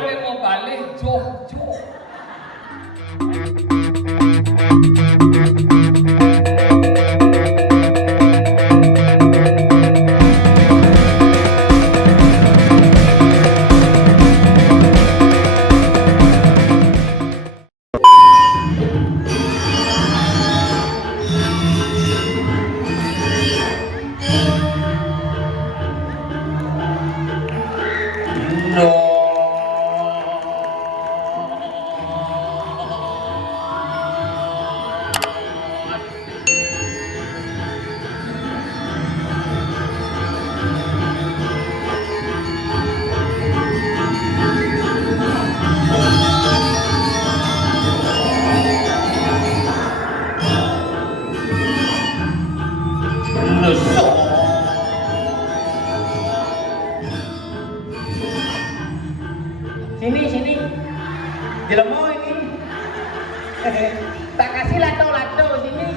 Ane mau balik, joh. Sini jelemo ini tak kasih lato sini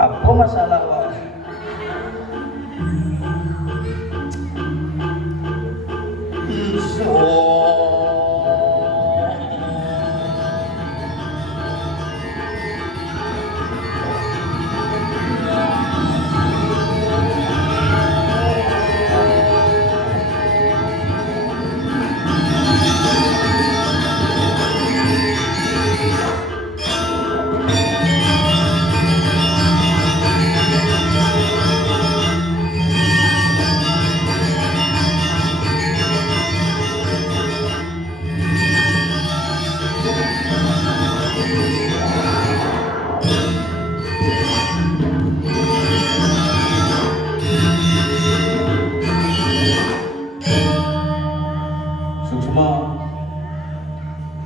apa masalah Pak?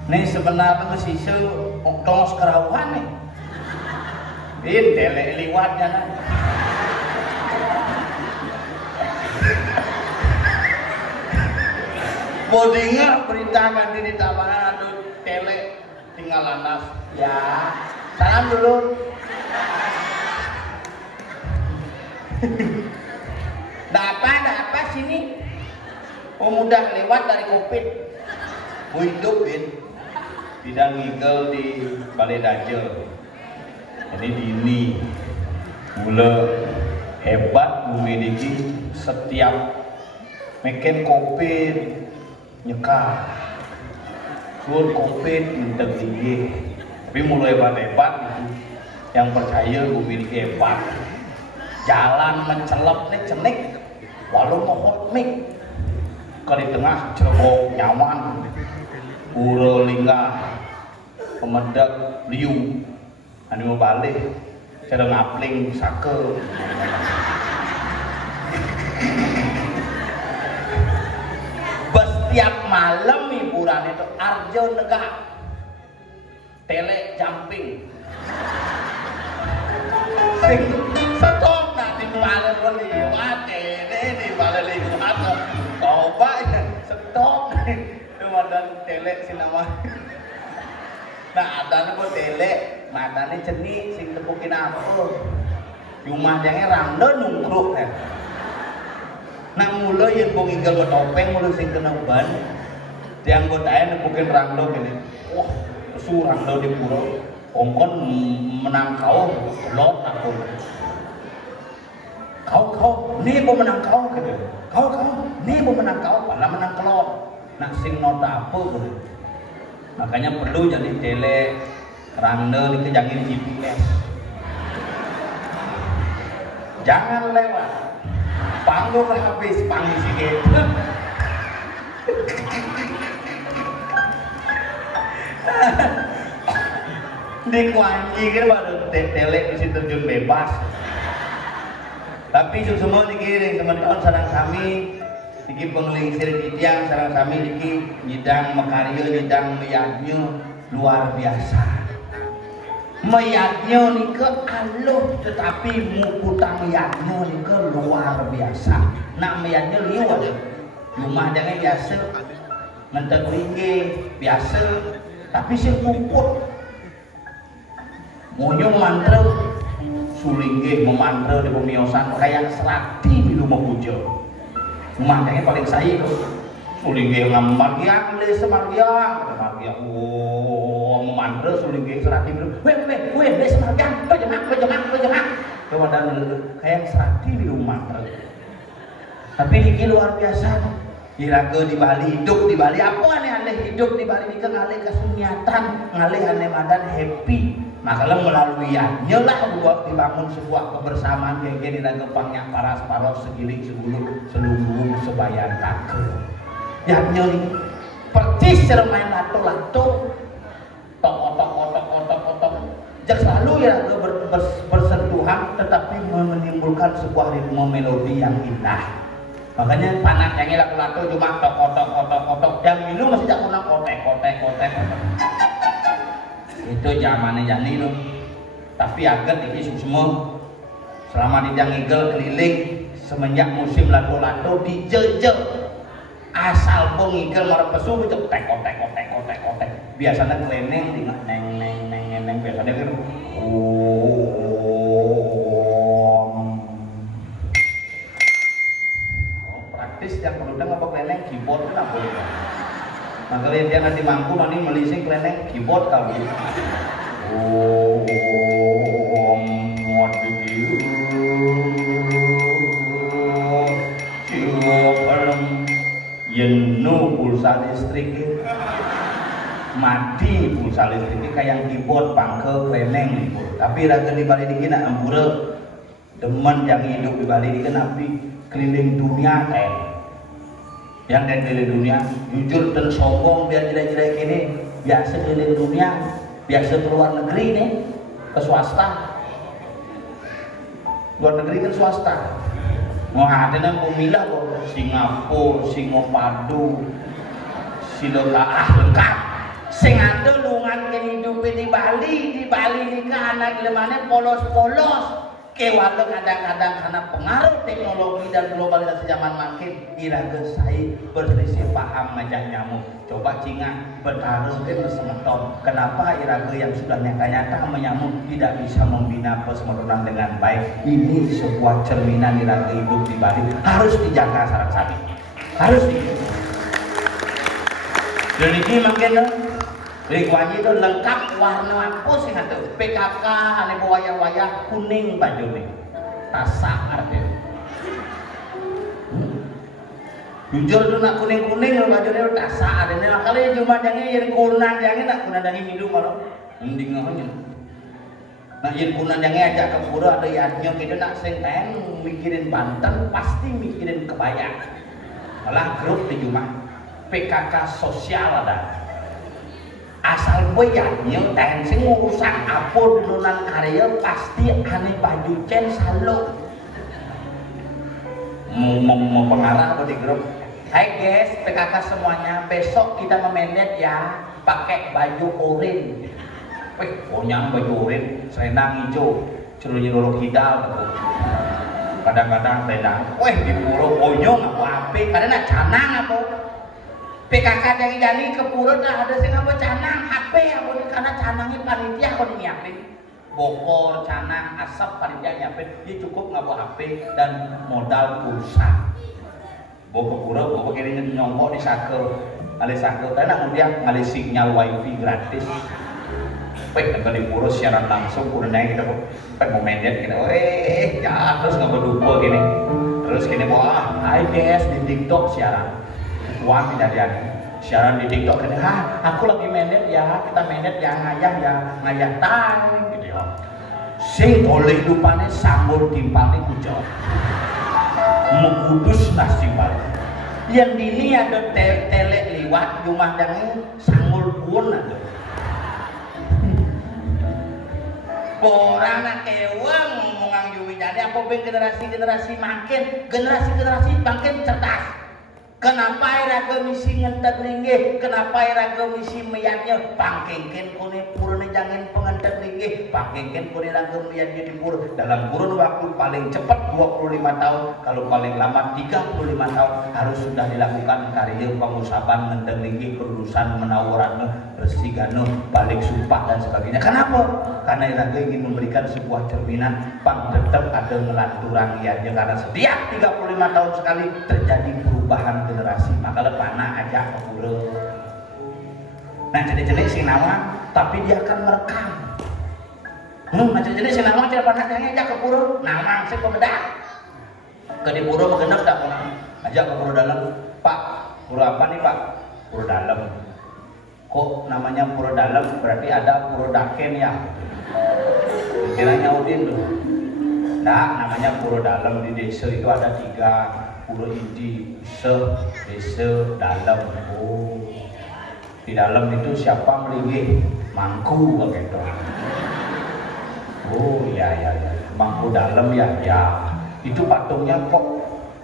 Nih sebenarnya ke sisu tongos kerauhan nih. Telek liwat jangan. Mau dengar berita ganti di tabanan ada telek tinggal lanas. Ya, salam dulu. Dapat sini. Pemuda lewat dari Covid. Hidupin. Tidak ngigel di Balai Dajjal. Jadi dini mula hebat bumi niki setiap meken Covid nyekar. Suun Covid minta tinggi. Tapi mulai hebat yang percaya bumi niki hebat. Jalan mencelep nih cenik walau mohon mik ke di tengah Cirebon nyaman Pura Lingga Pemedak Liu anu mau balik cara ngapling sake setiap malam hiburan itu Arjo Negak tele jumping sing stop nak di balik liwat di balik liwat coba stop dan tele sinama nah ada nih tele mata nih ceni sing tepukin apa rumah jangan randa nungkruk ya nah mulai yang bong inggal topeng mulai sing kena ban yang gue tanya tepukin randa gini wah su randa di pura ongkon menang kau lot aku kau nih mau menang kau gitu kau nih mau menang kau malah menang kelot nak sing nota apa gitu. Makanya perlu jadi tele randa ini jangan GPS jangan lewat panggung habis panggil sikit di kunci kan baru tele bisa terjun bebas Tapi semua niki teman-teman sareng kami niki penglingsir kitiang sareng kami niki nyidang makarya nyidang meyaknya luar biasa. Meyaknya niki aluh tetapi mukutang meyaknya niki luar biasa. Nak meyaknya liwat. Rumah jangan biasa. Mentek ringge biasa tapi sing puput. Monyong mantra sulingge memantra di pemiosan kayak serati di rumah pujo. Makanya paling saya itu sulingge ngamargiang le semargiang memantra sulingge serati biru weh le semargiang pejemak kemudian kayak serati di rumah. Tapi ini luar biasa. Iraga di Bali, hidup di Bali apa aneh-aneh hidup di Bali ini ngalih kesunyatan, ngalih aneh madan happy. Maka melalui nyelah buat dibangun sebuah kebersamaan kayak gini dan gempangnya para separuh segiling segulung selunggung sebayan kake. Yang nyeri percis main lato-lato tok. Jak selalu ya bersentuhan tetapi menimbulkan sebuah ritme melodi yang indah. Makanya panas yang lato-lato cuma tok yang minum masih tak pernah kotek. Itu zamannya jani itu. Tapi agak ini semua selama di Jangigel keliling semenjak musim lato-lato dijejek asal pun ngigel marah pesu itu kotek. Biasanya keleneng di neng biasanya gitu. Yang penudang apa keleneng keyboard kan boleh. Maka dia nanti mampu nanti melising keleneng keyboard kali. Yenu pulsa listrik mati pulsa listrik kayak keyboard pangke keleneng libur. Tapi raga di Bali ini nak ampura demen yang hidup di Bali ini kenapi keliling dunia yang dari keliling dunia jujur dan sombong biar jelek-jelek ini biasa keliling dunia biasa keluar negeri nih ke swasta luar negeri ke swasta mau ada yang pemilah kok Singapura, Singapadu Siloka lengkap sing ada lungan kehidupan di Bali ini kan anak lemane polos-polos kewala kadang-kadang karena pengaruh teknologi dan globalisasi zaman makin iraga saya berselisih paham ngajak nyamuk coba cinga bertaruhkan semeton kenapa iraga yang sudah nyata-nyata menyamuk tidak bisa membina persatuan dengan baik. Ini sebuah cerminan iraga hidup di Bali harus dijaga sarang-sarang harus dijaga. Dan ini makin Rikuannya itu lengkap warna apa sih itu PKK ane wayah-wayah kuning baju nih tasak artinya jujur tuh nak kuning-kuning bajunya tasak artinya kali cuma jangan yang kunan jangan nak kunan jangan hidup malah mending aja nak yang kunan jangan ajak ke pura ada yatnya kita nak senten mikirin Banten pasti mikirin kebayang malah grup di rumah PKK sosial ada asal bayarnya dan sing urusan apa dulunan karya pasti aneh baju cen salo mau pengarah apa di grup. Hai guys PKK semuanya besok kita memendet ya pakai baju oranye pokoknya baju oranye selendang hijau celur hidal gitu. Kadang-kadang selendang di puro onyong apa karena canang apa PKK dari jani ke pura dah ada sing apa canang HP apa karena canangnya panitia kok nyiapin bokor canang asap panitia nyiapin dia cukup ngabawa HP dan modal pulsa bawa ke pura bawa kirinya nyongkok di sakel ngalih sakel karena kemudian ngalih sinyal wifi gratis di pura siaran langsung pura naik kita mau mendet kita ya terus nggak berdupa gini terus gini wah hai guys di TikTok siaran uang tidak ada siaran di TikTok ini aku lagi mendet ya kita mendet ya ngayah time gitu ya sing oleh lupane sambul timpalnya hujau mengkudus nasi bali yang dini ada tele liwat rumah dangnya sambul pun ada orang nak kewa ngomongan jadi apa generasi makin cerdas. Kenapa iraga misi ngentek linggih, kenapa iraga misi meyatnya pangkengken kone purane jangan pengentek linggih, pangkengken kone iraga meyatnya di pur dalam kurun waktu paling cepat 25 tahun, kalau paling lama 35 tahun harus sudah dilakukan karya pengusapan ngentek linggih, kelulusan menawuran bersigano balik sumpah dan sebagainya. Kenapa? Karena iraga ingin memberikan sebuah cerminan pang tetap ada ngelanturan ianya, karena setiap 35 tahun sekali terjadi perubahan generasi, maka lepana aja ke pura. Nah jadi si nawang, tapi dia akan merekam. Jadi si nawang cara panasnya aja ke pura, nawang si pemedak. Ke di pura mengenap tak pernah, aja ke pura dalam. Pak, pura apa nih Pak? Pura dalam. Kok namanya pura dalam? Berarti ada pura daken ya. Kiranya Udin tuh. Nah, namanya pura dalam di desa itu ada 3. Pura inti, desa, dalam. Oh, di dalam itu siapa melinggih? Mangku begitu. Oh ya, mangku dalam ya. Itu patungnya kok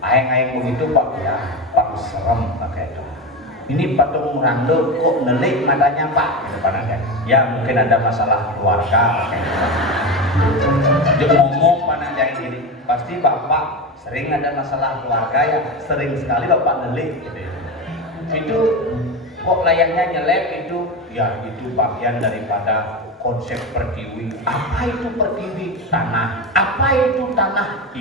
aeng-aeng begitu Pak ya, Pak serem begitu. Ini patung rando kok nelik matanya Pak, gitu panasnya. Ya mungkin ada masalah keluarga begitu. Dia ngomong panasnya ini, pasti Bapak sering ada masalah keluarga ya, sering sekali Bapak nelik gitu ya. Itu kok layaknya nyelep itu, ya itu bagian daripada konsep pertiwi. Apa itu pertiwi? Tanah. Apa itu tanah?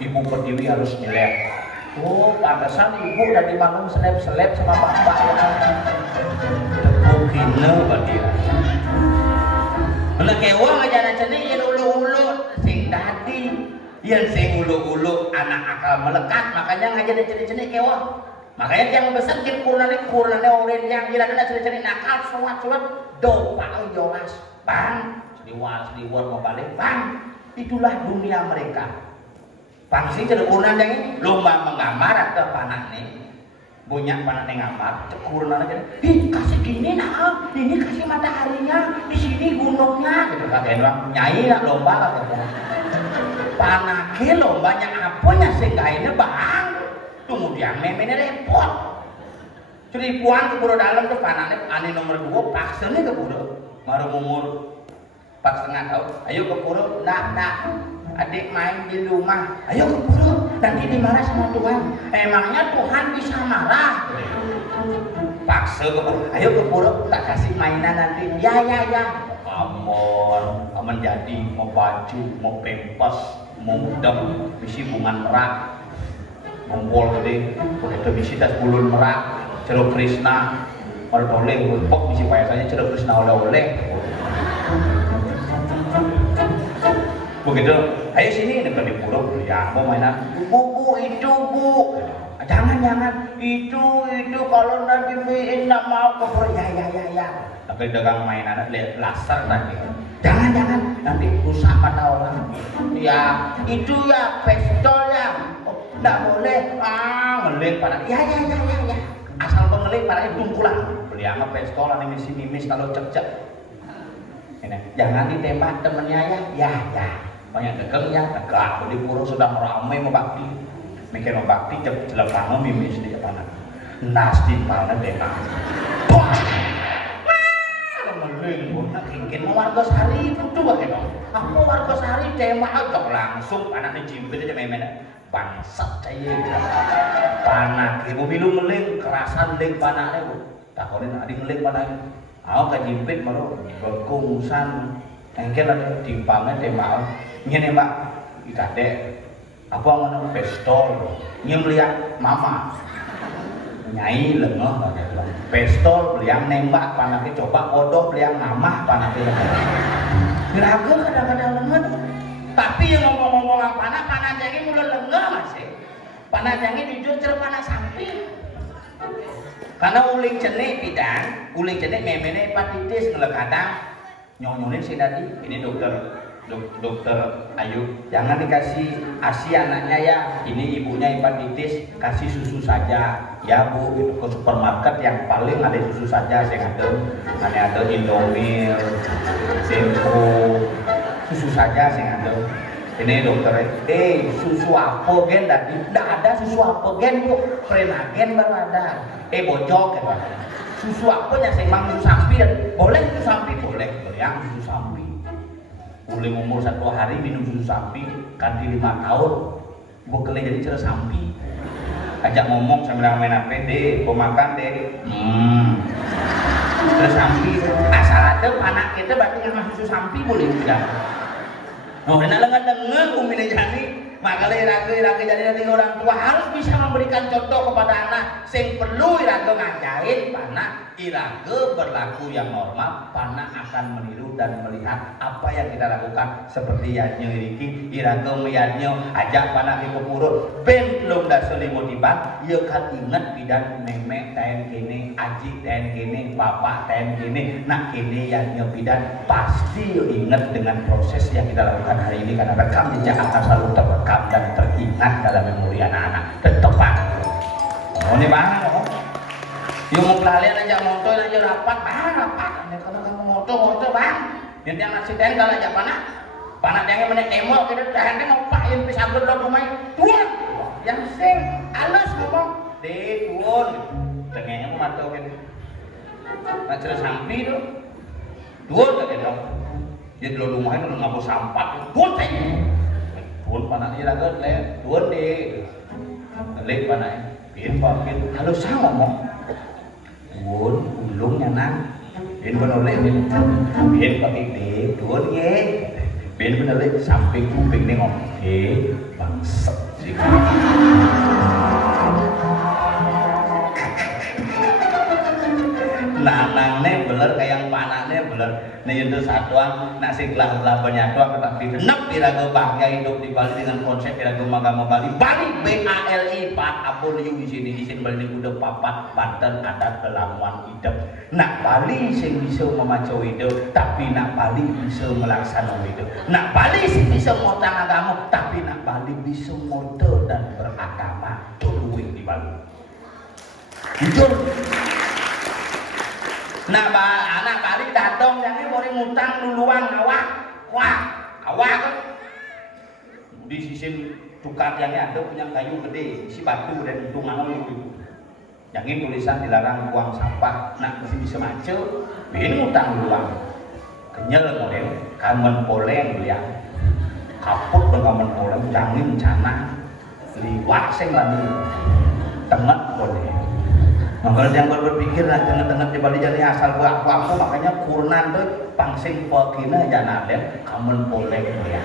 Ibu pertiwi harus nyelep. Oh, pantesan ibu dari manung seleb-seleb sama bapak ya. Begini berarti. Mana kewang aja nacane yang ulu-ulu sing dadi. Yang sing ulu-ulu anak akal melekat, makanya ngajar ceri-ceri kewa. Makanya yang besar kin kurane orang yang gila kena ceri-ceri nakal suat-suat dopa jolas. Bang, seliwar mau balik, bang. Itulah dunia mereka. Bang sing cenah kurang yang lomba menggambar atau panah nih. Punya panah ngambar, kurang aja. Ih, kasih gini nah, ini kasih mataharinya, di sini gunungnya gitu kakek doang. Nyai nak lomba kakek. Panake lo banyak apanya sehingga ini bang kemudian memenya repot ceripuan ke buru dalam tuh panane ani nomor 2 paksanya ke buru baru umur 4,5 tahun ayo ke buru nak adik main di rumah ayo ke buru nanti dimarah sama Tuhan emangnya Tuhan bisa marah paksa ke buru ayo ke buru tak kasih mainan nanti ya amon menjadi mau baju mau pempes mau mudeng misi bungan merak ngumpul gede itu misi tas bulun merak ceruk Krishna oleh pok misi payasannya ceruk Krishna oleh begitu ayo sini dekat di pulau ya mau mainan bu itu bu jangan itu kalau nanti beliin nak mau ke pulau ya tapi dagang mainan lihat laser tadi jangan nanti rusak mata orang ya itu ya pistol ya nggak boleh ngelik pada ya asal pengelik pada itu pulang beli sama pistol ada mimis kalau cek ini jangan ditembak temennya ya banyak dagang ya negak di pura sudah ramai mau bakti mikir mau bakti celapano mimis di depan nasti mana tembak mungkin warga sehari itu bagaimana? Aku warga sehari tembak aja langsung anaknya jimpit aja main bangsat saya panak ibu bilu ngeling kerasan deng panaknya bu takonin adik ngeling panaknya aku ke jimpit baru berkumusan mungkin ada timpangnya tembak ini mbak ikade aku ngomong pistol ini melihat mama nyai lengah pistol beliang nembak panaknya coba bodoh beliang ngamah panaknya geraga kadang-kadang lengah tapi yang ngomong-ngomong panah jangi mulai lengah masih panah jangi jujur cerah panah samping karena uling cenik bidang uling cenik memene hepatitis ngelekadang nyonyonin si tadi ini dokter Ayu jangan dikasih ASI anaknya ya ini ibunya hepatitis kasih susu saja ya bu gitu. Ke supermarket yang paling ada susu saja saya ada Indomil Sempo susu saja saya ada Ini dokter, susu apa gen tadi? Tidak ada susu apa gen bu, Prenagen baru ada. Bojok kan? Susu apa yang saya susu sapi dan boleh susu sapi boleh, yang susu sapi. Boleh umur 1 hari minum susu sapi, kan di 5 tahun, bukan jadi cerah sapi. Ajak ngomong sambil main apa deh, mau makan deh. Cerah sapi, asal ada anak kita berarti yang susu sapi boleh tidak? Oh, enak lengan umine jani, makanya iraga jadi dari orang tua harus bisa memberikan contoh kepada anak. Sing perlu iraga ngajarin, pana iraga berlaku yang normal, pana akan meniru dan melihat apa yang kita lakukan. Seperti yadnya iriki, iraga meyadnya, ajak pana ke purut, ben belum dah selimut tibat, ia kan ingat bidan memek taen kene, aji taen kene, bapak taen kene, nak kene yadnya bidan pasti ingat dengan proses yang kita lakukan hari ini, karena rekam jejak akan selalu terekam dan teringat dalam memori anak-anak dan tepat. Oh ini mana loh? Yang mau pelalian aja motor aja rapat, rapat. Kalau kamu motor bang, nanti yang aksiden kalau aja panak yang menek emo kita tahan mau pak yang bisa gedor rumah tuan, yang sing alus ngomong, tuan, tengahnya mau matokin, nak cerita sampi tu, tuan tak kena. Dia di rumah itu ngabur sampah, tuan panaknya lagi leh, tuan deh, leh panaknya, pakai, kalau saya ngomong, tuan ulungnya nang, benar leh, pakai deh, tuan ye, benar leh samping kuping ni ngomong, bangsat sih. Nanangnya beler kayak panaknya beler. Nih itu satuan nasi gelas banyak tuang tetapi genap iraga bahagia hidup di Bali dengan konsep iraga magama Bali. Bali BALI Pak Apul yu di sini isin Bali kuda papat Banten adat kelamuan hidup. Nak Bali sing bisa memacau hidup tapi nak Bali bisa melaksanakan hidup. Nak Bali sing bisa ngotang agama tapi nak Bali bisa moto dan beragama duluin di Bali. Jujur. Nah, anak Bali datang jangan boleh ngutang duluan awak kan di sisi tukar yang ada punya kayu gede isi batu dan hitungan itu jangan tulisan dilarang buang sampah. Nak mesti bisa macet ini ngutang duluan kenyal model kamen poleng ya kaput dengan kamen poleng jangan cana liwat sing lagi tengah boleh. Kalau yang berpikir lah tengah-tengah di Bali jadi asal aku makanya kurnan tuh pangsing pokina jangan ada kamen poleng ya.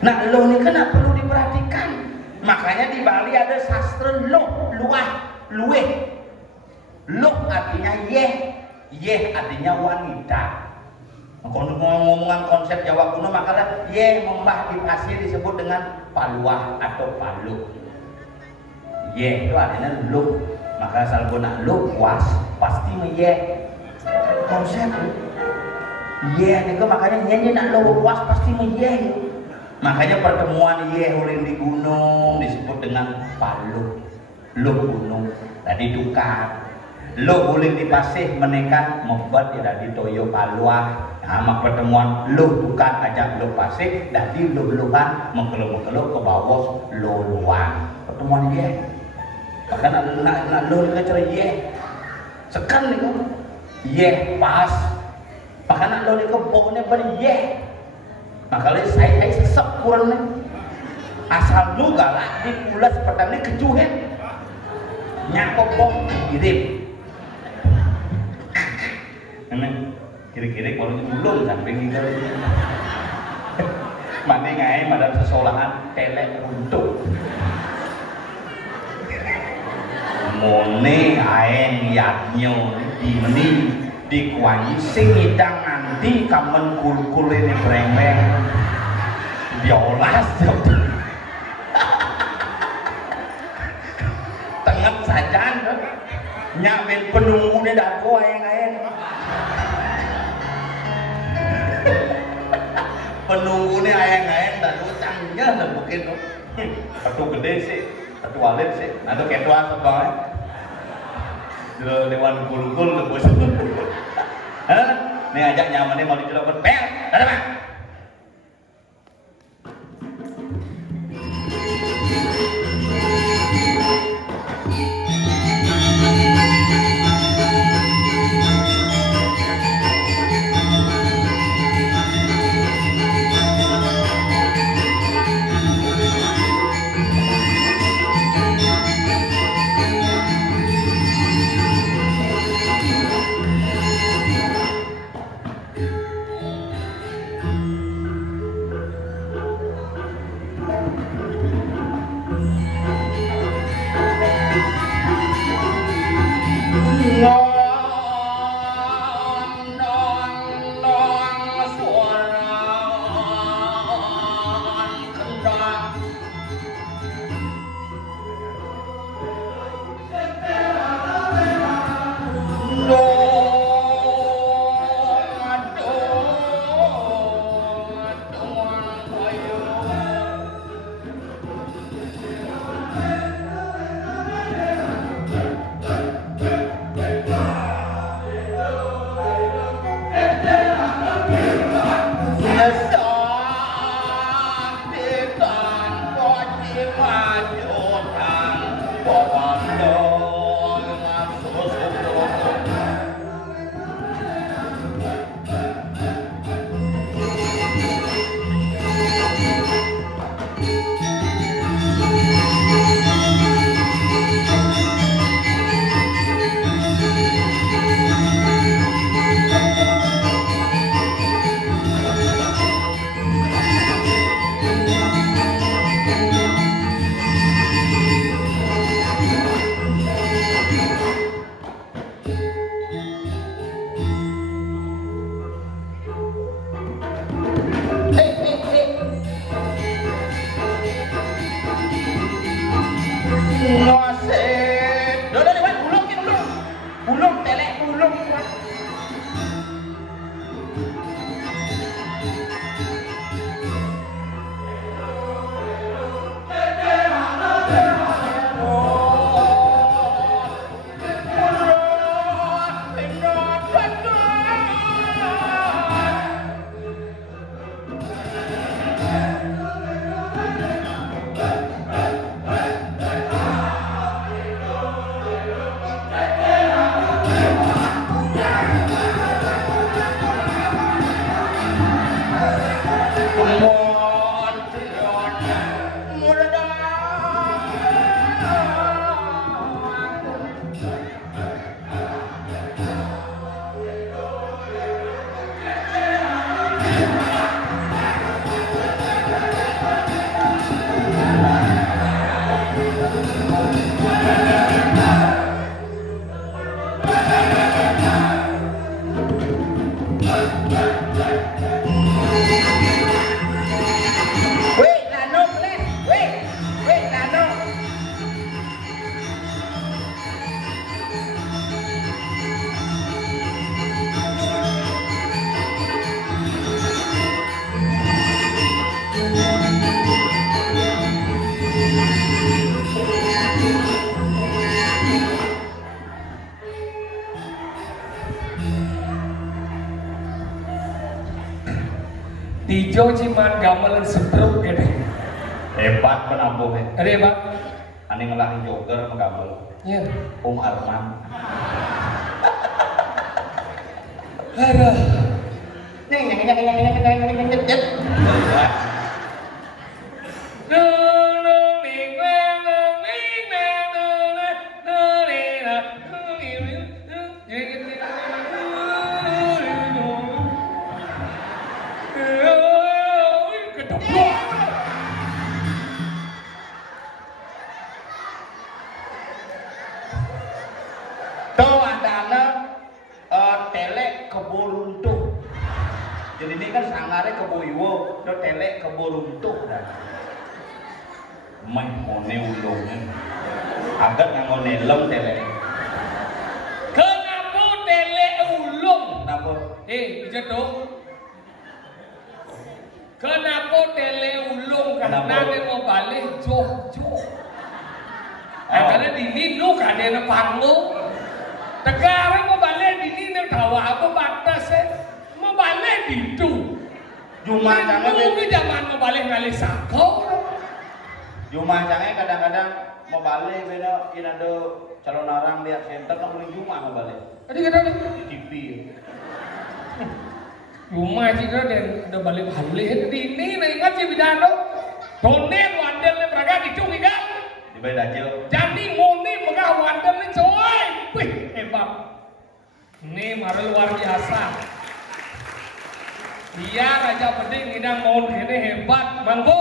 Nah lo ini kan perlu diperhatikan. Makanya di Bali ada sastra lueh. Lo artinya yeh artinya wanita. Kalau ngomongin konsep Jawa kuno makanya membah di pasir disebut dengan paluah atau palu. Itu artinya lu, maka asal guna lu puas pasti konsep itu makanya nyanyi nak lu puas pasti makanya pertemuan oleh di gunung disebut dengan palu lu gunung tadi duka lu boleh di pasir menekan membuat tidak di toyo paluah. Nah, pertemuan lu dukan ajak lu pasir jadi lu kan mengkeluk ke bawah luan pertemuan bahkan nak lu dengan cara sekan nih pas bahkan nak lu ni keboknya makanya saya sesek kurang nih asal lu galak dipulas petang ni kejuhet nyakop bok kirim kiri-kiri kalau belum sampai nginggal mana ngai madam sesolahan telek runtuh mone aeng yadnyo di meni di kuanyi sing idang nanti kamen kul-kul ini breng-breng diolas tengah sajan nyamin penunggunya dako aeng-aeng penunggunya aeng-aeng dan utangnya dan mungkin satu gede sih satu walet sih atau ketua sebang dewan kul-kul lebus Nih ajak nyamannya mau dijelaskan. Bel, ada Bang. Tijo ciman gamelan setruk gede. Hebat penampuhnya. Ada Bang? Ani ngelahin jogger menggabel. Iya. Arman. Aduh. Tuh ada telek kebo runtuh. Jadi ini kan sangare kebo iwo, do telek kebo runtuh dah. Main mone ulungnya. Agak nganggo nelem telek. Kenapa telek ulung? Kenapa? Bisa dong. Kenapa telek ulung? Karena Kenapa? dia mau balik joh. Karena di sini lu gak ada panggung. Sekarang mau balik di sini tahu apa batasnya? itu. Jumah cange Itu zaman mau balik ngalih sakau. Jumah cange kadang-kadang mau balik beda ini ada calon orang lihat center kan boleh Jumah mau balik. Tadi kata nih. Di TV. Jumah juga dan udah balik balik di ini nah ingat sih bidano. Tonen wandel nih mereka dicung ikan. Di beda aja. Jadi ngoni megah wandel nih coy. Wih hebat. Ini malah luar biasa. Dia Raja Peding ngidang mau ini hebat, Mangbo.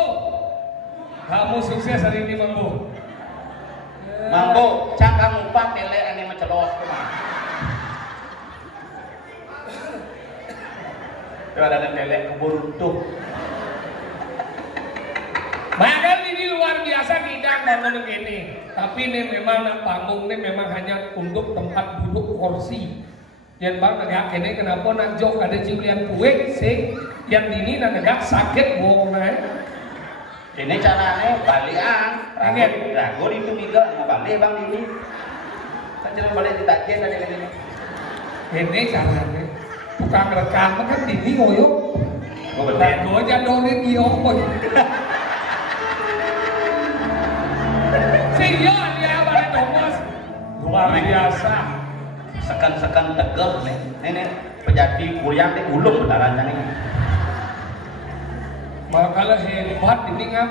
Kamu sukses hari ini Mangbo. Mangbo, cakang umpat tele ane mencelos kemana? Itu ada tele keburuntuh. Bahkan ini luar biasa ngidang bangun ini. Tapi ini memang panggung ini memang hanya untuk tempat duduk kursi. Yang bang negak ini kenapa nak jok ada Julian Puig sing yang ini nak negak sakit bohong naik. Ini caranya balian, ragu itu juga nggak balik bang ini. Kan jangan balik ditajian dari ini. Ini caranya tukang rekam kan ini ngoyo. Gue betul. Gue aja dorin iyo boy. Sehingga dia pada Thomas luar biasa. Sekan tegel nih. Ini penjadi kuliah di ulung bentarannya nih. Makalah hebat ini ngap.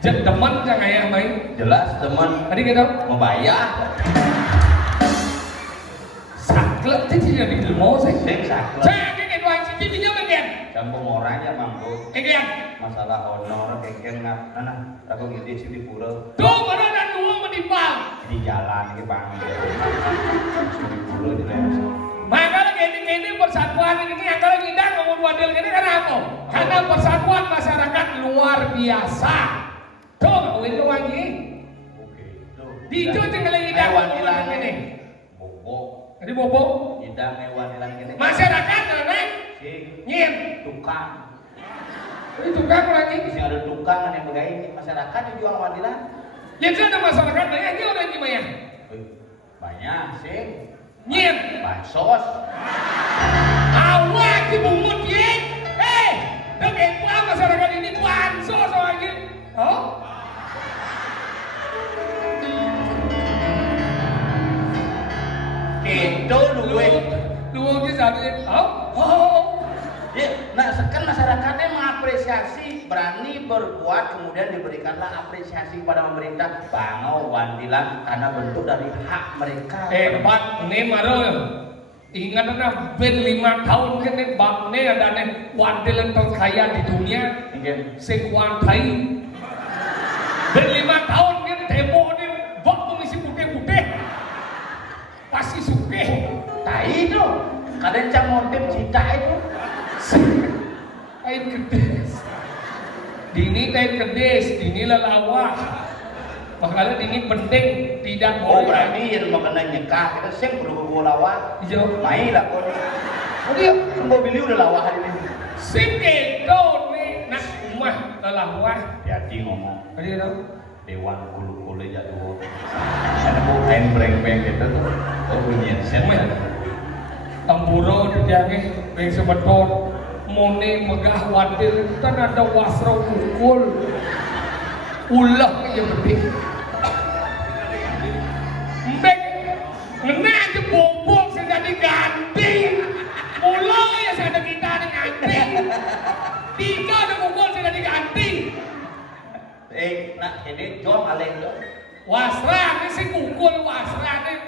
Jet teman jangan ya main. Jelas teman. Tadi kita Membayar. saklek itu jadi ilmu sih. Sing sakit. Saya kayak doang sih pinjam bagian. Campur orangnya mampu. Kayak Masalah honor keken ngap. Nah, aku gitu sih di pura. tuh mana ada dua menipal. Di jalan ke bang. Di pura di lepas. Makalah ini persatuan ini antara ngidang ngomong wadil ini karena apa? Karena persatuan masyarakat luar biasa. Tuh ngawin lu lagi. Oke. Tuh. Di itu tinggal ngidang Hewan ngomong hilang ini. Bobo. Jadi bobo. Hidang hewan hilang ini. Masyarakat naik Sing nyim. tukang. Itu tukang lagi. Di sini ada tukang yang begini. Masyarakat yang jual wadilan. Yang ada masyarakat naik ini orang gimana? Banyak sih. Nyim. Bansos. Awak dibungut ye. Dengan gua masyarakat ini bansos lagi. Oh? Itu luwe. Lu satu ya. Oh. Ya, nah sekarang masyarakatnya mengapresiasi, berani berbuat, kemudian diberikanlah apresiasi kepada pemerintah bangau wandilan karena bentuk dari hak mereka. Hebat nih Maro. Ingat na ben 5 tahun kan nih bang nih ada nih wandilan terkaya di dunia. Sing wantai. Ben 5 tahun kan demo nih bak komisi putih-putih. Pasti suke. Tai itu, kadang cang motif cita itu. Kain kedes. Dini kain kedes, dini lelawah. Makanya dini penting tidak Oh boleh. berarti yang mau kena nyekah kita sing berhubung lawah. Iya. Main lah kau. Oh dia Mau beli udah lawah hari ini. sekedo nih nak rumah lelawah. Jadi ngomong Tadi tahu? dewan kulu jadul. Ada mau kain breng-breng gitu tuh. Oh bunyi set ya. Tamburo dijange beng sebeton. Mone megah wadir kan ada wasra kukul. Ulah ya penting. Mbek ngena aja bobok sudah diganti. Mulai ya sudah kita diganti. Tiga ada kukul sudah diganti. Nah ini jom aleng dong. Wasra ini si kukul wasra nih.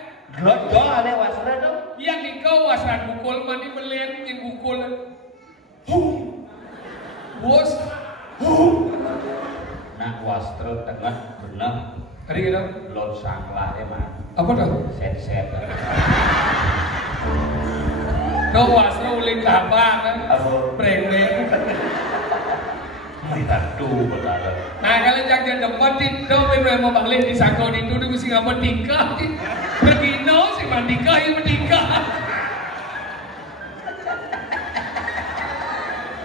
Jom aleng wasra dong. Yang dikau wasra kukul mani belian yang kukul. Bos. Nah wasra tengah benar. Tadi kita Lord sanglah emang. apa tuh? Set. Kau wasra uling kapal kan? Apa? Breng-breng. Ditadu benar. Nah kalau jangan depan itu memang balik di sakau itu dia mesti ngapa nikah. Bergino sih mandika yang menikah.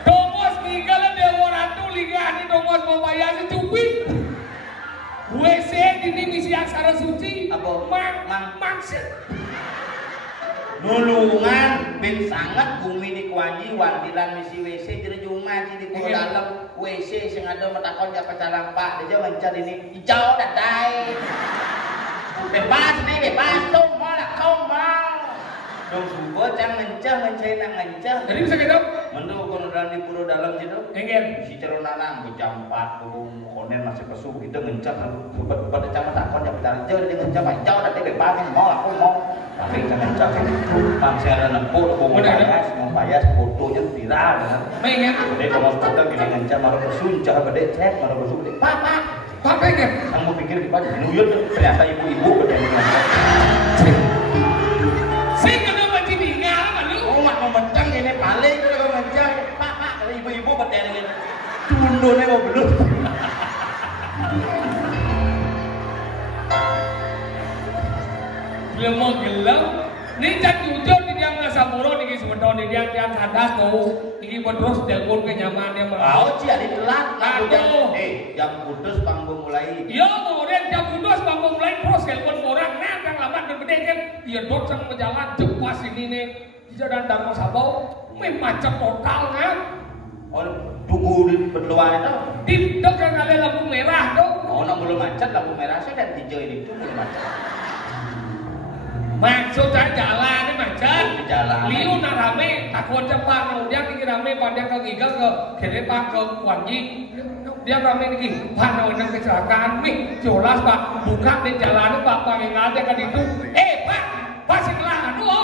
Domos tinggal dewa ratu ligani domos membayar cupit. WC ini misi aksara suci. Apa? Maksud. nulungan ben sangat bumi di kuanji wantilan misi WC jadi cuma di kulo dalam WC sing ada metakon ya pacaran Pak dia ngencar ini hijau dadai bebas nih bebas tuh mau lah kau mau dong subuh jangan ngencah Jadi bisa gitu? mendung kono di pulau dalam situ Ingin. si calon anak jam 4 burung konen masih pesu kita ngencah pada camat takon ya pacaran hijau dia ngencah hijau dadai bebas mau lah kau mau tapi jangan cakap masih ada nempur mau payas fotonya viral kan Ingin. jadi kalau foto gini ngencah malah bersunca pada chat malah bersunca Pak pengen. kamu pikir di mana nuyut ternyata ibu-ibu berdua Sing kena macam ni ngah lu. oh mak memencang ini paling kalau memencang pak kalau ibu-ibu berdua ini tunduknya mau belum Belum mau gelam. Ni cak jujur ni dia ngasapuro ni sebentar ni dia kadas tu. Ini terus telepon ke nyaman dia oh cia di telat Aduh. jam putus panggung mulai Ya, kemudian jam 12 bangun mulai terus telepon orang nang lambat berbeda kan. Dia dosen berjalan jepas ini nih. Dia dan Darmo Sabau macam total kan. oh tunggu di berluar itu Di dekat ada lampu merah tu. oh nak belum macet lampu merah saya dan hijau ini tuh belum macet Maksud saya jalan ni macam Jalan. Liu nak rame takut cepat kemudian ini rame pada ke giga ke kedepan ke Kuanji dia rame lagi Pak nak kecelakaan nih jelas Pak buka di jalan Pak pengen ada kan itu Pak setelah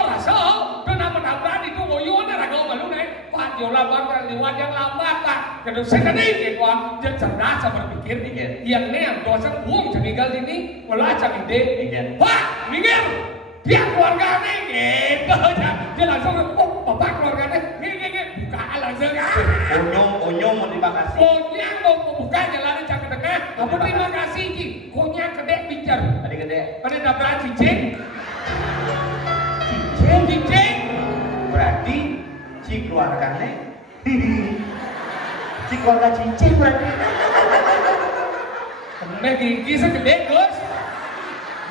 rasa tu nama nabrak itu boyuan ada kau malu nih Pak jelas Pak lewat yang lambat Pak kedua saya ni dia cerdas sama berpikir yang ni yang dosa buang tinggal ini melacak ide Pak minggir dia keluarga nih gitu dia langsung bapak keluarga nih buka langsung onyong mau terima kasih Konyang mau buka jalan cak tengah apa terima kasih Ji konyang gede bicar adik gede ada nabrak cicing berarti si keluarganya si keluarga cicing berarti Nek gigi segede Gus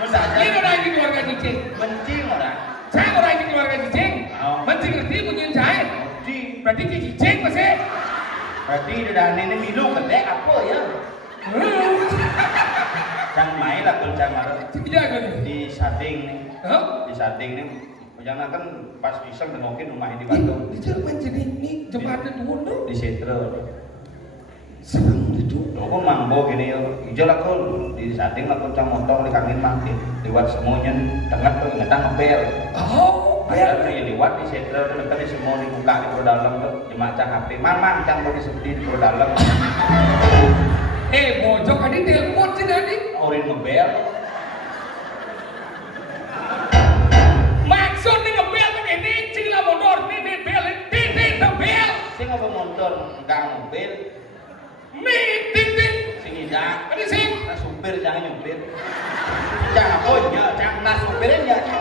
masa ini aja orang ini keluarga cicing mencing orang saya orang ini keluarga cicing Oh. mencing ngerti punya saya mencing berarti cicing masih berarti udah ini milu gede apa ya Jangan main lah kencang marah tidak kan di setting nih Hah? di setting nih jangan kan pas bisa nengokin rumah di Bandung Jangan jadi ini jembatan turun tuh di Setro serem itu aku mambo gini ya hijau lah kul di setting lah kencang motor di kangin mah lewat semuanya tengah tuh ngetang ngebel oh ada yang lewat di Setro tuh tadi semua dibuka di pro dalam tuh jemaah HP mamang cang bagi sedih di pro dalam bojok tadi telepon sih tadi orin ngebel maksud nih ngebel begini cila motor nih bel titik ngebel sing apa motor enggak mobil nih titik sing tidak tadi sih nah supir jangan nyupir jangan oh ya jangan nah supirnya ya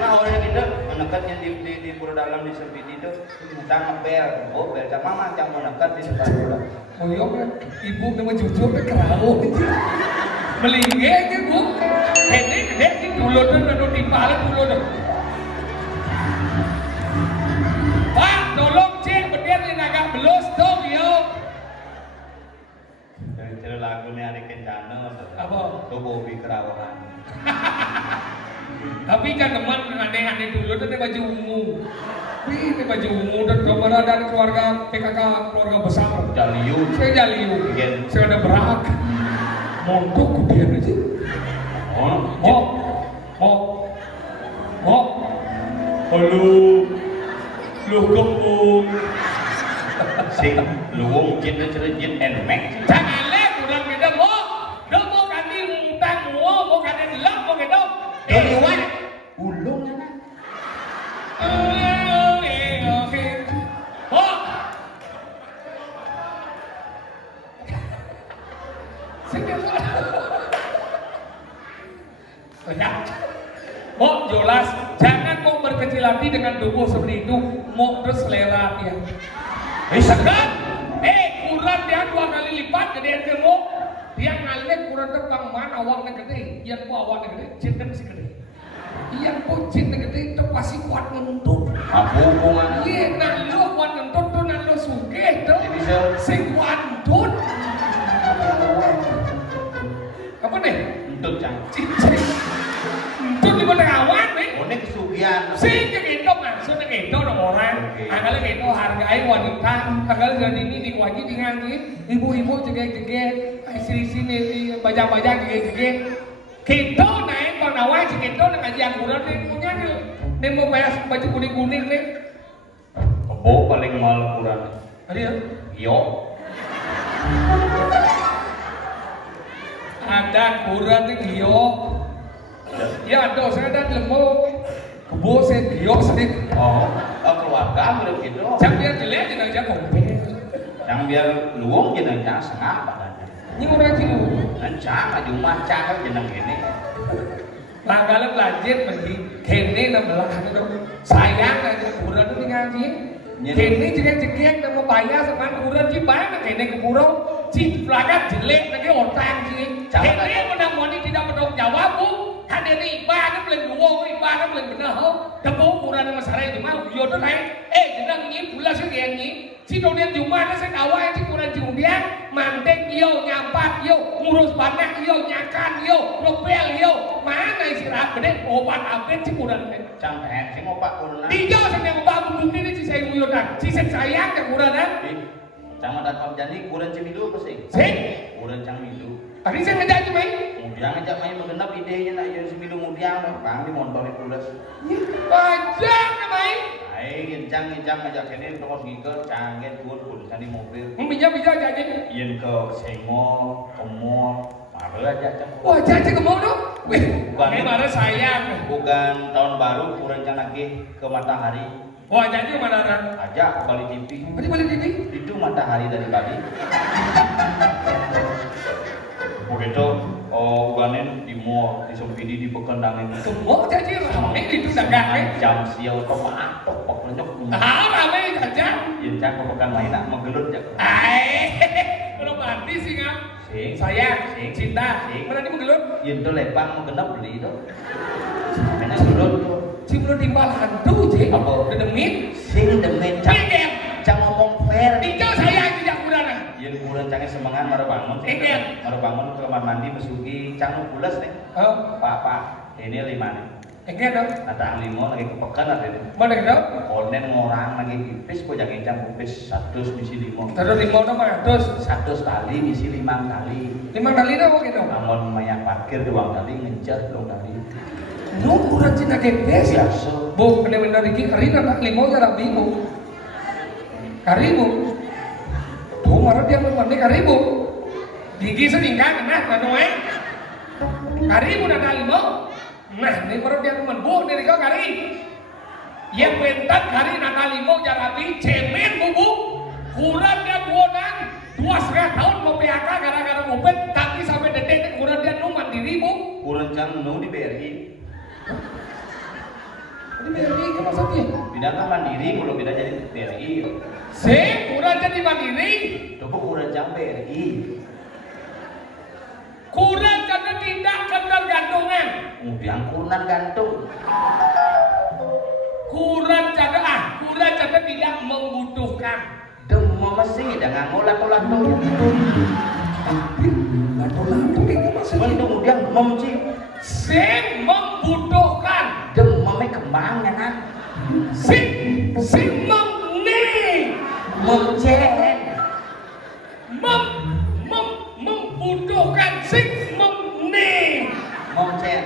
nah orang itu menekatnya di pura dalam di sempit itu jangan ngebel oh bel jangan mama jangan menekat di sebelah pura oh iya kan ibu memang jujur ke kerau melingge ke bu ini gede sih dulu tuh nado di pala dulu tuh Pak tolong cek berdiri di naga belus dong yo dari lagu ini hari kencana apa tuh bobi kerawahan tapi kan teman aneh-aneh dulu tuh baju ungu ini baju ungu dan kemana dari keluarga PKK keluarga besar Jaliu saya Jaliu Iya. saya ada berak montok kemudian aja halo lu kembung sing luwung jin jin enmek jangan lek udah beda mau ganti utang mau ganti gelap mau gitu liwat ulung ya oke oh Oh jelas, jangan mau berkecil hati dengan tubuh seperti itu, mau berselera ya. Bisa kan? Kurang dia 2 kali lipat gedean kamu. Dia ngalir kurang terbang mana awaknya gede, dia ku awaknya gede, cinta masih gede. Yang pocin gede itu pasti kuat ngentut. Apa hubungannya? Iya, nah lo kuat ngentut tuh, nah lo sugih tuh. Bisa. Si kuat ngentut. Apa nih? Entut cang. Cincin. Ngentut di mana awan nih? Ini kesugihan. Sih gitu maksudnya gitu dong orang. Angkali gitu hargai wanita. Angkali jadi ini diwajib diganti. Ibu-ibu jeget-jeget. Sini-sini bajak-bajak jeget-jeget. Gitu naik kalau nawai si gitu ngaji Al-Quran nih punya nih. Nih mau bayar baju kuning-kuning nih. Kebo paling mahal Quran. Ada ya? Yo. Ada Quran nih iyo. Ya ada saya ada lembu. Kebo saya iyo sedikit. Oh, keluarga belum gitu. Jangan biar jelek jangan aja kompet. Jangan biar luang jenengnya setengah badannya. Ini orang cilu. Encang aja macam kan jeneng ini. Langgalan lanjut pergi. Kene nambah itu sayang aja Quran itu ngaji. Kene jegek-jegek nama bayar sama Quran ci banyak kene keburu. Ci pelajar jelek lagi orang ci. Kene menamoni tidak bertanggung jawab bu. Kan ini ibadah belum luang, ibadah belum benar. Tapi Quran masalah itu mah yo tu lain. Jeneng ini pula sekian ini. Si dodian Jumat saya awal si Quran Jumat mantek yo nyampak yo ngurus banak yo nyakan yo ngopel yo mana isi gede obat abet si Quran Cantik sih ngopak Quran. Tiga saya ngopak bundung ini si saya nguyudan si sayang ke Quran kan. Jangan datang janji Quran cemilu apa sih? Sih. Quran cemilu. Tadi saya ngejak main. Mudiang ngejak main mengenap idenya nak yang cemilu mudiang dong. Bang di motor itu udah. Pajak main. Ngencang ngajak sini terus gikel canggih pun di mobil. Bisa aja. Yen ke Sengo, ke mall, marah aja cang. Wah jajan ke mall dong. Bukan marah sayang. Bukan tahun baru kurang lagi ke Matahari. Wah janji mana orang? Ajak ke Bali TV. Balik TV? Itu Matahari dari Bali. Begitu, uganin di mall, di Sompidi, di Bekendangin. Semua janji ramai itu dagang. Jam sial ke Patok, pokoknya. Ramai aja. Yen cang ke Pekan Mainak menggelut ya. Belum mati sih ngam. Sing. Saya, cinta. Sing. Mana ini menggelut? Yen tuh lepang menggenap beli itu. Enak gelut tuh. Si belum timbal hantu sih. Apa? Kedemit. Sing demen cang. Cang ngomong fair. Tinggal saya tidak kurang. Yen bulan cangnya semangat marah bangun. Marah bangun ke kamar mandi mesuki cang bulas nih. Oh. Pak, ini 5 nih. Enggak dong. Ada 5 lagi kepekan ada nih. Mana dong? Konen ngorang lagi pipis kok jangan cang pipis 100 misi 5. Terus 5 nama terus 100 kali misi 5 kali. 5 kali dong gitu. Namun maya parkir 2 kali ngejar 2 kali. Nu kurang cina kepes. Biasa. Bu, bener-bener iki karina nak 5 ya rabi bu. Karibu. Tuh marah dia mandi karibu. Gigi seningkat nah manuai. Karibu dan 5. Nah, ini baru dia bu dari kau kari. Yang pentat kari nak 5 ya rabi cemen bu. Kurang dia buonan 2,5 tahun mau PHK gara-gara ngopet tapi sampai detik kurang dia nu mandiri bu. Kurang cang nu di BRI. Ini BRI ke maksudnya? Bidang kan mandiri, mulu bidang jadi BRI. Kurang jadi mandiri. Itu kok kurang jam BRI. Kurang jadi tidak ketergantungan. Kemudian kurang gantung. Kurang jadi tidak membutuhkan. Demo mesti dengan ngolah-ngolah tuh. Lato-lato kayak maksudnya? Kemudian memci. Membutuhkan. Demamnya kembang ya kan? Memcen. Membutuhkan Memcen.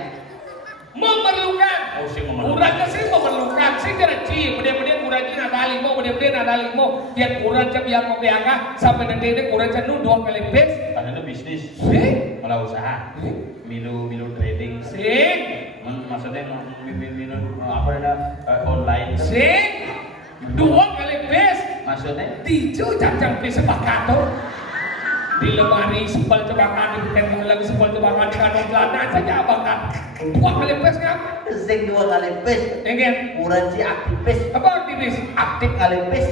memerlukan. Oh, sing memerlukan. Kurangnya sih memerlukan. Sih kira-kira kemudian kurangnya ada 5, kemudian ada 5. Dia kurangnya biar mau PHK sampai nanti ini kurangnya nu 2 kali bes. Padahal bisnis. Malah usaha. Milu trading. Maksudnya minum apa ada online. 2 kali bes. Maksudnya 7 jam bes sebakato. Di lemari sepal cebakan di tembok lagi sepal cebakan di kantong celana saja bakat 2 kali bes kan? Sing 2 kali bes. Enggak. Kurang si aktivis. Apa aktivis? Aktif kali bes.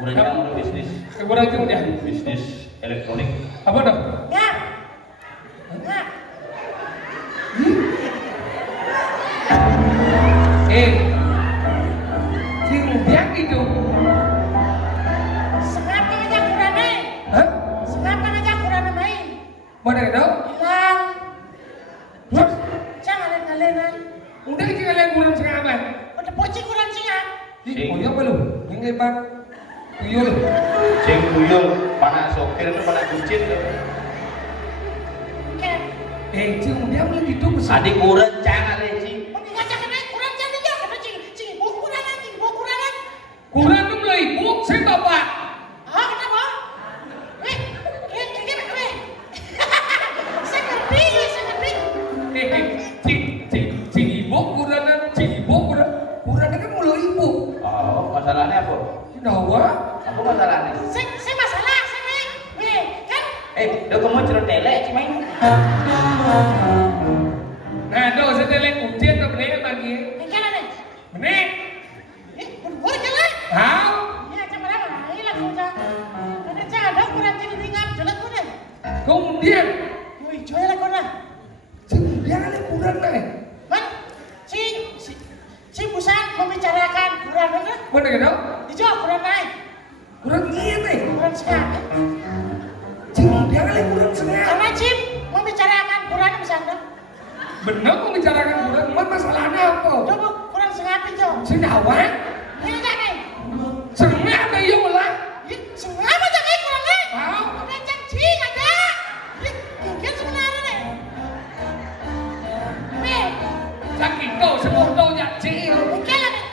Kurang yang bisnis. Kurang udah. Bisnis elektronik. Apa dong? Mana ada? Hilang. Terus? Jangan kalian. Udah iki kalian kurang setengah apa? Udah pocong kurang singa. Oh iya apa lu? Yang lebar. Tuyul. Sing tuyul, panak sokir itu panak kucing. Cing udah mulai gitu besar. Adik kurang jangan leci. Mending aja kena kurang jadi ya kena cing ibu kurangan. Kurang tuh mulai ibu, saya bapak. Ah kenapa? Saya ngerti. Cing ibu kurang kan mulai ibu. Oh, masalahnya apa? Dawa. Apa masalahnya? Saya masalah sini. Kan? Udah kamu cerita tele cuman. Nah, doa saya telek ujian tuh bener lagi. Kan ada. Bener. Boleh jalan. Hah? Ya macam mana? Hilang sudah. Ada jangan kurang jadi ringan jalan kuda. Kemudian, Woi, jual lah kuda. cing dia ada kurang nih. Man, si Busan membicarakan kurang mana? Mana gitu? Dijual kurang naik. Kurang iya nih. Kurang sekali. Cing dia ada kurang setengah. Karena Cim membicarakan kurang Busan dah. Bener membicarakan kurang, masalahnya apa? Coba kurang setengah itu. Saya dawa. Ini tak naik. Setengah ada yang malah. Setengah macam naik kurang naik. Mau? Ada jam cing ada. Mungkin sebenarnya nih. Weh, Sakit tuh, semua tuh cing. mungkin lah nih.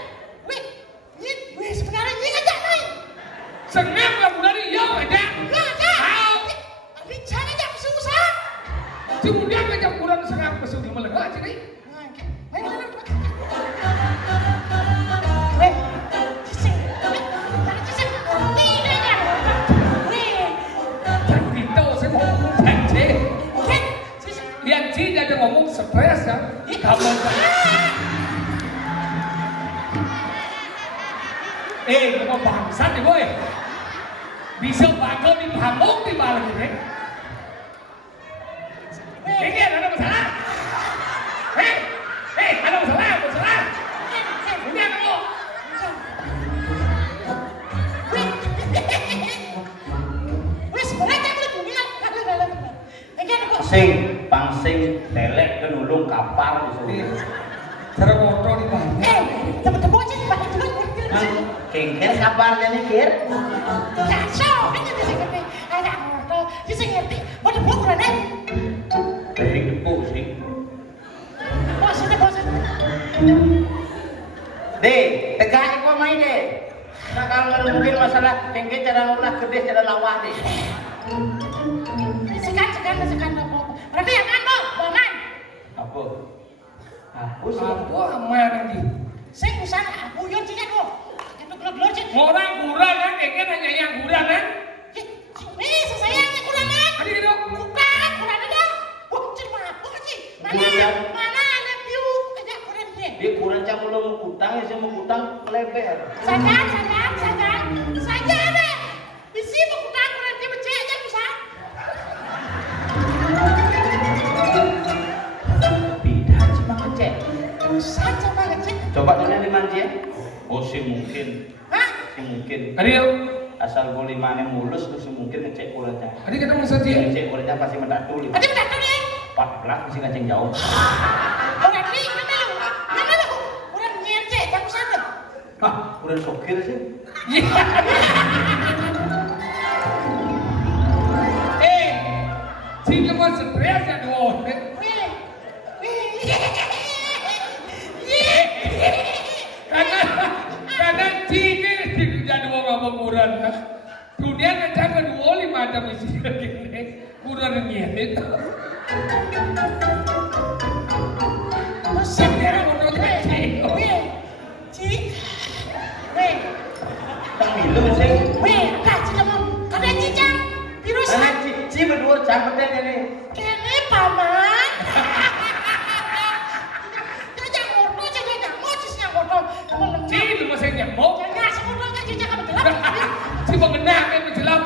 Weh, sebenarnya ini aja naik. Setengah belum dari yang ada. Ya ada. Mau? Bicara aja susah. Kemudian macam kurang setengah pesu di malah aja nih. Sakit tuh, saya mau ngomong cing. Yang cing ada ngomong stres ya. Kamu mau bangsat nih boy. Bisa bakal di pamong di balik ini. Ini ada masalah? Ada masalah? Ini apa lo? Sing, pangsing, telek, kenulung, kapar disuruh. Cara motor di balik. Kengker kabarnya nih, Kir? Dari debu sih. Tegak kau main deh. Nah kalau mungkin masalah kengker cara ngolah gede cara lawah deh. Berarti yang anu, Boman. Apa? Aku sih. Aku aman lagi. Saya busana, aku yo cikat lo. Itu gelor cik. Orang kurang kan, kayaknya nanya yang kurang kan? Ini sesayangnya kurang kan? Ada gitu. Bukan, kurang ada. Wah, cik apa sih? Mana ada view? Ada kurang dia. Dia kurang campur lo mau kutang ya saya mau kutang lebar. Saja ada. Di sini mau kutang kurang dia becek aja bisa. Bidan sih mah ngecek. Saja mah ngecek. Coba dunia di manji ya. Oh sih mungkin. Hah? Sih mungkin. Ada yuk. Asal boleh mana mulus terus mungkin ngecek kurangnya. Ada kita mau setia. Ngecek kurangnya pasti mendatu lima. Ada benar nih. 14 mesti ngecek jauh. Kurang nih, mana lu? Kurang nyercek, jangan sana. Kurang sokir sih. Sini mau stres ya dua. Karena cini jadi orang kurang. Dunia nanti kedua lima ada misi gini kurang ngiyet. Masih ada orang kecil. Tak minum sih. Kak, cakap kada cicang virus. Karena cici berdua campurnya ini. Kene paman. Jangan ngono, jangan ngocis yang ngono. Kamu lembut. Cini itu masih nyamuk. Jangan semono kan cicang kamu jelas. Si mengenal kan menjelam.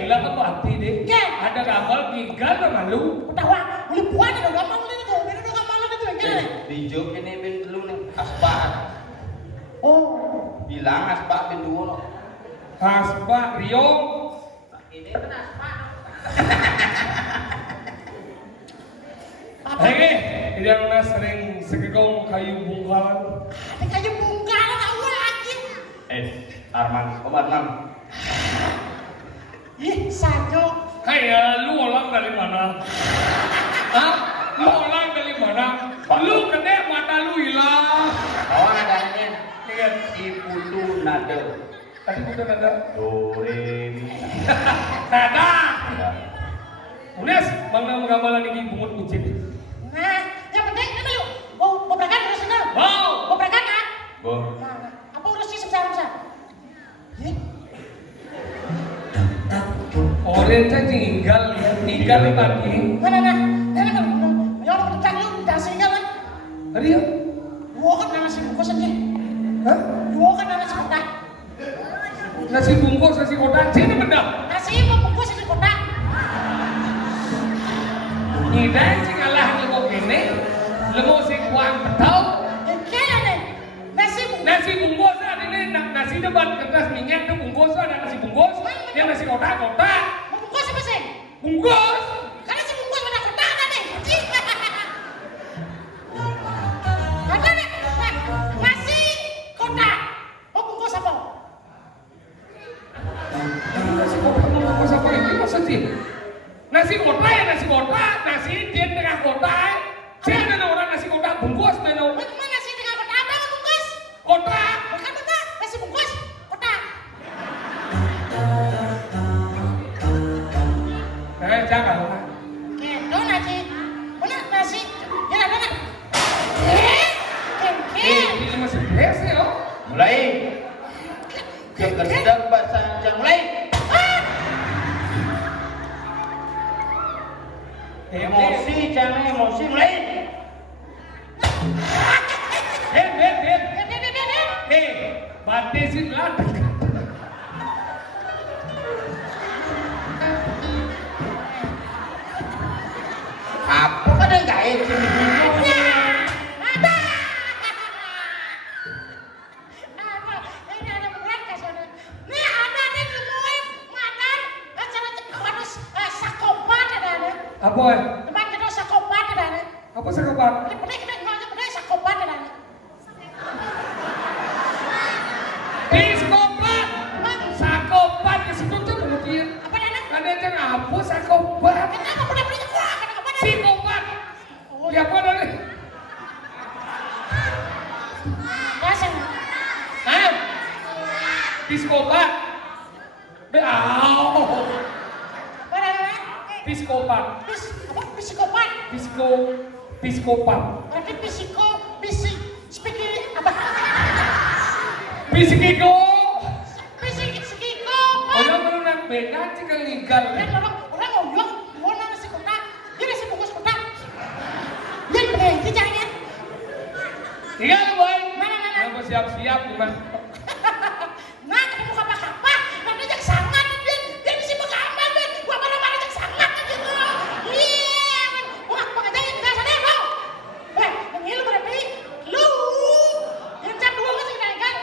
Bilang apa hati deh. Ke? Ada gambar gigal sama lu. Udah wah, boleh buat ada gambar ini tuh. Ini tuh gambar itu gimana? Hijau ini bin dulu nih aspak. Oh, Bilang aspak bin dulu. Hasba Rio. Ini kan aspak. Lagi, yang sering segegong kayu bungkalan. Ada kayu bungkalan awal aja. Arman, Om Arman. Ih, Sanyo. Hai, lu orang dari mana? Hah? Lu orang dari mana? Lu kena mata lu hilang. Oh, adanya ibu tu nada. Tadi udah nada. Do re mi. Nada. Unes, mana mengamalan ini bungut kucing? Nah, yang penting ini yuk. Mau berangkat terus sana. Mau berangkat kan? Go. Nah, apa udah sih sebesar-besar? Orang tinggal tadi. Mana? Ya orang berdekat lu, dasar tinggal kan? Tadi ya? Dua kan nasi bungkus aja. Hah? Dua kan nasi kotak. Nasi bungkus, nasi kotak, sini benda. Nasi bungkus nasi kotak. Nyidai sih ngalah lemok ini, lemok sih kuang petau. Kaya nih, Nasi bungkus ada ini, nasi depan kertas minyak itu bungkus ada nasi bungkus, yang nasi kotak. bungkus apa sih? Bungkus. Karena si bungkus mana kotak ada nih. Ada nih, nasi kotak. Mau bungkus apa? Nasi kotak bungkus apa ini maksudnya? Nasi kotak ya nasi kotak, nasi di tengah kotak. Saya ada orang nasi kotak bungkus menu. Mana nasi dengan kotak apa bungkus? Kotak. Bukan kotak, nasi bungkus kotak. Jangan lah. Kendo nasi, mana nasi? Ya ada. Ini masih biasa ya. Mulai. Kekerjaan bahasa Indonesia mulai. Emosi, jangan emosi mulai. Batasin lah. Apa pada nggak izin? Apa? Teman kita sakopat ada. Apa sakopat? Ini sakopat ada. Diskopat. Sakopat disebut tuh kemudian. Apa ada? Ada yang apa sakopat? Kenapa punya kuah? Kenapa ada? Psikopat. Ya apa dari? Dasar. Hah? Psikopat. Beau. Psikopat. Apa psikopat? Psikopat. Berarti speaking apa? Psikiko. Psikiko. Orang menang beda jika legal. Kan orang ngomong, mau nasi kotak, dia nasi bungkus kotak. Dia berhenti jangan. Tinggal boy. Mana? Kamu siap-siap gimana? Nah, ketemu apa-apa, nanti jak sangat dia mesti bagaimana dia, gua marah-marah jak sangat gitu. Iya, wah pengajaran biasa deh, bro. Yang ini berarti lu yang jam 2 masih naik.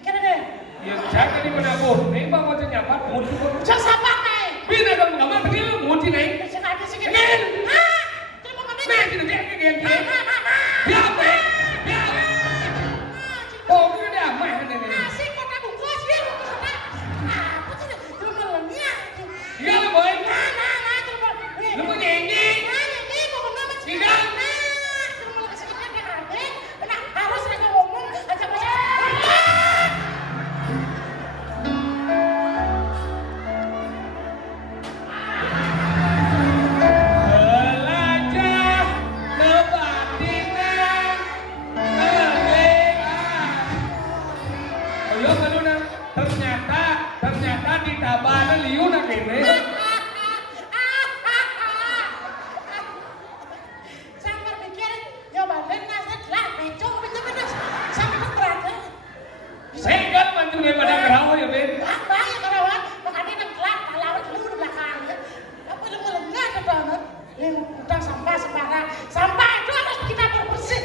Ikan deh. Ya jangan di mana pun. Nih bawa aja nyapat, muncul pun. Jangan sabar naik. Bina kalau nggak mau begini lu muncul naik. Bisa naik sih. Ingin. Ah, terima kasih. Nah, kita kayak Nah. Biar deh. Oh, ini dia aman ini. Nasi kotak bungkus dia bungkus kotak. Apa sih? Belum lenyap. Iya lu boy. Nah, coba. Lu mau nyanyi? Ini mau benar mas. Tidak. Terima kasih kita dia ada. Nah, harus lagi ngomong aja mas. Belajar kebatinan kebelaan. Oh iya kan Luna? Ternyata di tabanan liu nak ini. Sampai pikir ya balen nasi lah beco bener. Sampai berat. Segal mantu daripada kerau ya Ben. Bahaya kawan. Makanya dia kelak lawan dulu di belakang. Apa lu melengah ke banget? Yang utang sampah sembarang. Sampah itu harus kita bersih.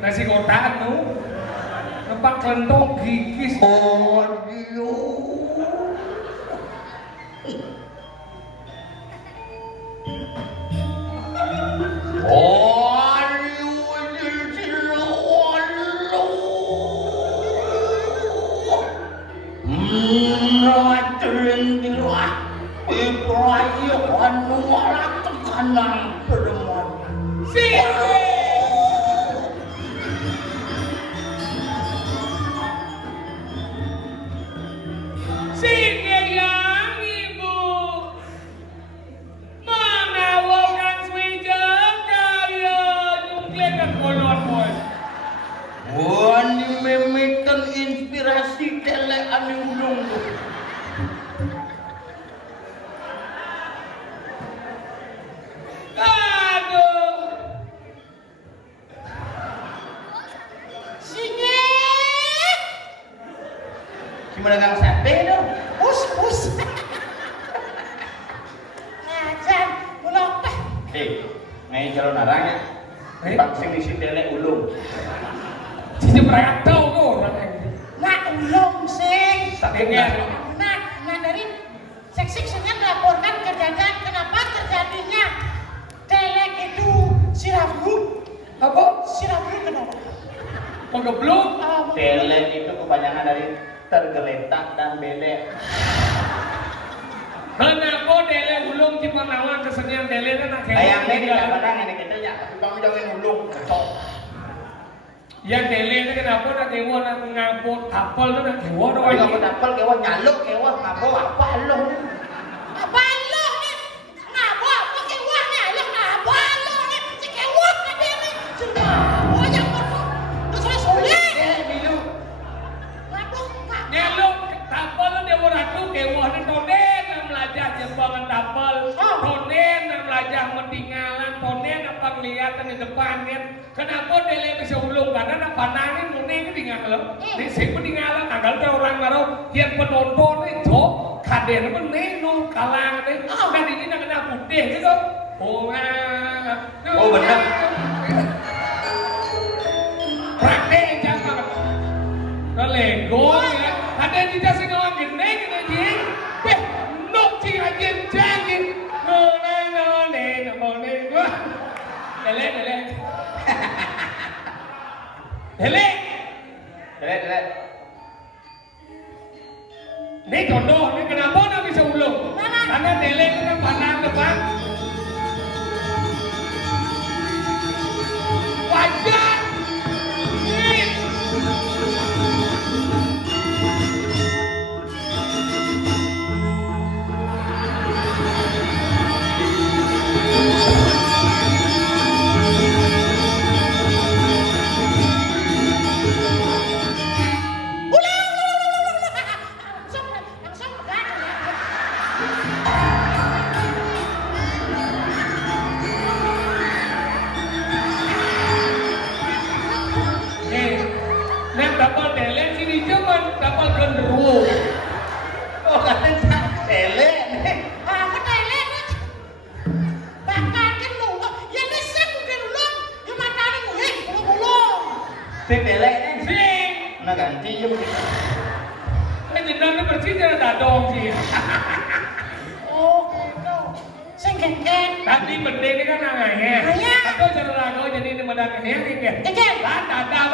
Nasi kotaan nu tempat kelentong gigis. Inspirasi tele anu ulung. Gimana kang sate dong? Us. Ngajan, bulok teh. Ngai calon narangnya. Vaksin isi tele ulung. Cici beratau kok orang Nak ulung sing. Nah, Dari seksinya melaporkan kejadian kenapa terjadinya telek itu sirabruk. apa? Sirabruk kenapa? Menggeblok. Tele itu kepanjangan dari tergeletak dan belek. Kenapa dele ulung cuma nawan kesenian dele kan Ayam ini tidak pernah ini kita ya, tapi kamu jangan ulung, kacau. Ya dele itu kenapa nak kewa nak ngabut apel tu nak kewa tu Tapi kamu dapal kewa nyaluk kewa ngabo apa lo? Apa lo ni? Ngabo apa kewah ni? Ayah ngabo lo ni? Si kewah kan dia ni. Cuma yang perlu. Terus sulit. Bilu. Ngabo ngabo. nyaluk tapel tu dia beratu kewa ni tonen nak belajar jembangan tapel tonen nak belajar mentinggalan tonen apa kelihatan di depan kan kenapa dele bisa ulung karena nak panangin muning ketinggalan di sini ketinggalan agar tu orang baru yang penonton itu kader menenu kalang ni dan ini nak kena putih gitu oh benar praktek jangan nó lego ya ada di jasa ngawang gede gede ji beh nok ji ajen jangin no dele ini contoh ini kenapa nak bisa ulung karena dele itu kan panang depan wajar Langsung pegang ya. Nek dapal dele sini cuman dapal genderuwo. Oh katanya tele nih. Apa telek ni? Bakal kan lu. Ya ni sing mungkin lu. Ya mata ni mulai belum. Si tele nih. Sing, Nah ganti yuk. jenengan bersih jangan dadong sih. Oh, gitu. Sing genggen. Tadi bende ini kan angahnya. Angah. Atau cara lagu jadi ini medang ini ya. Genggen. Lah dadang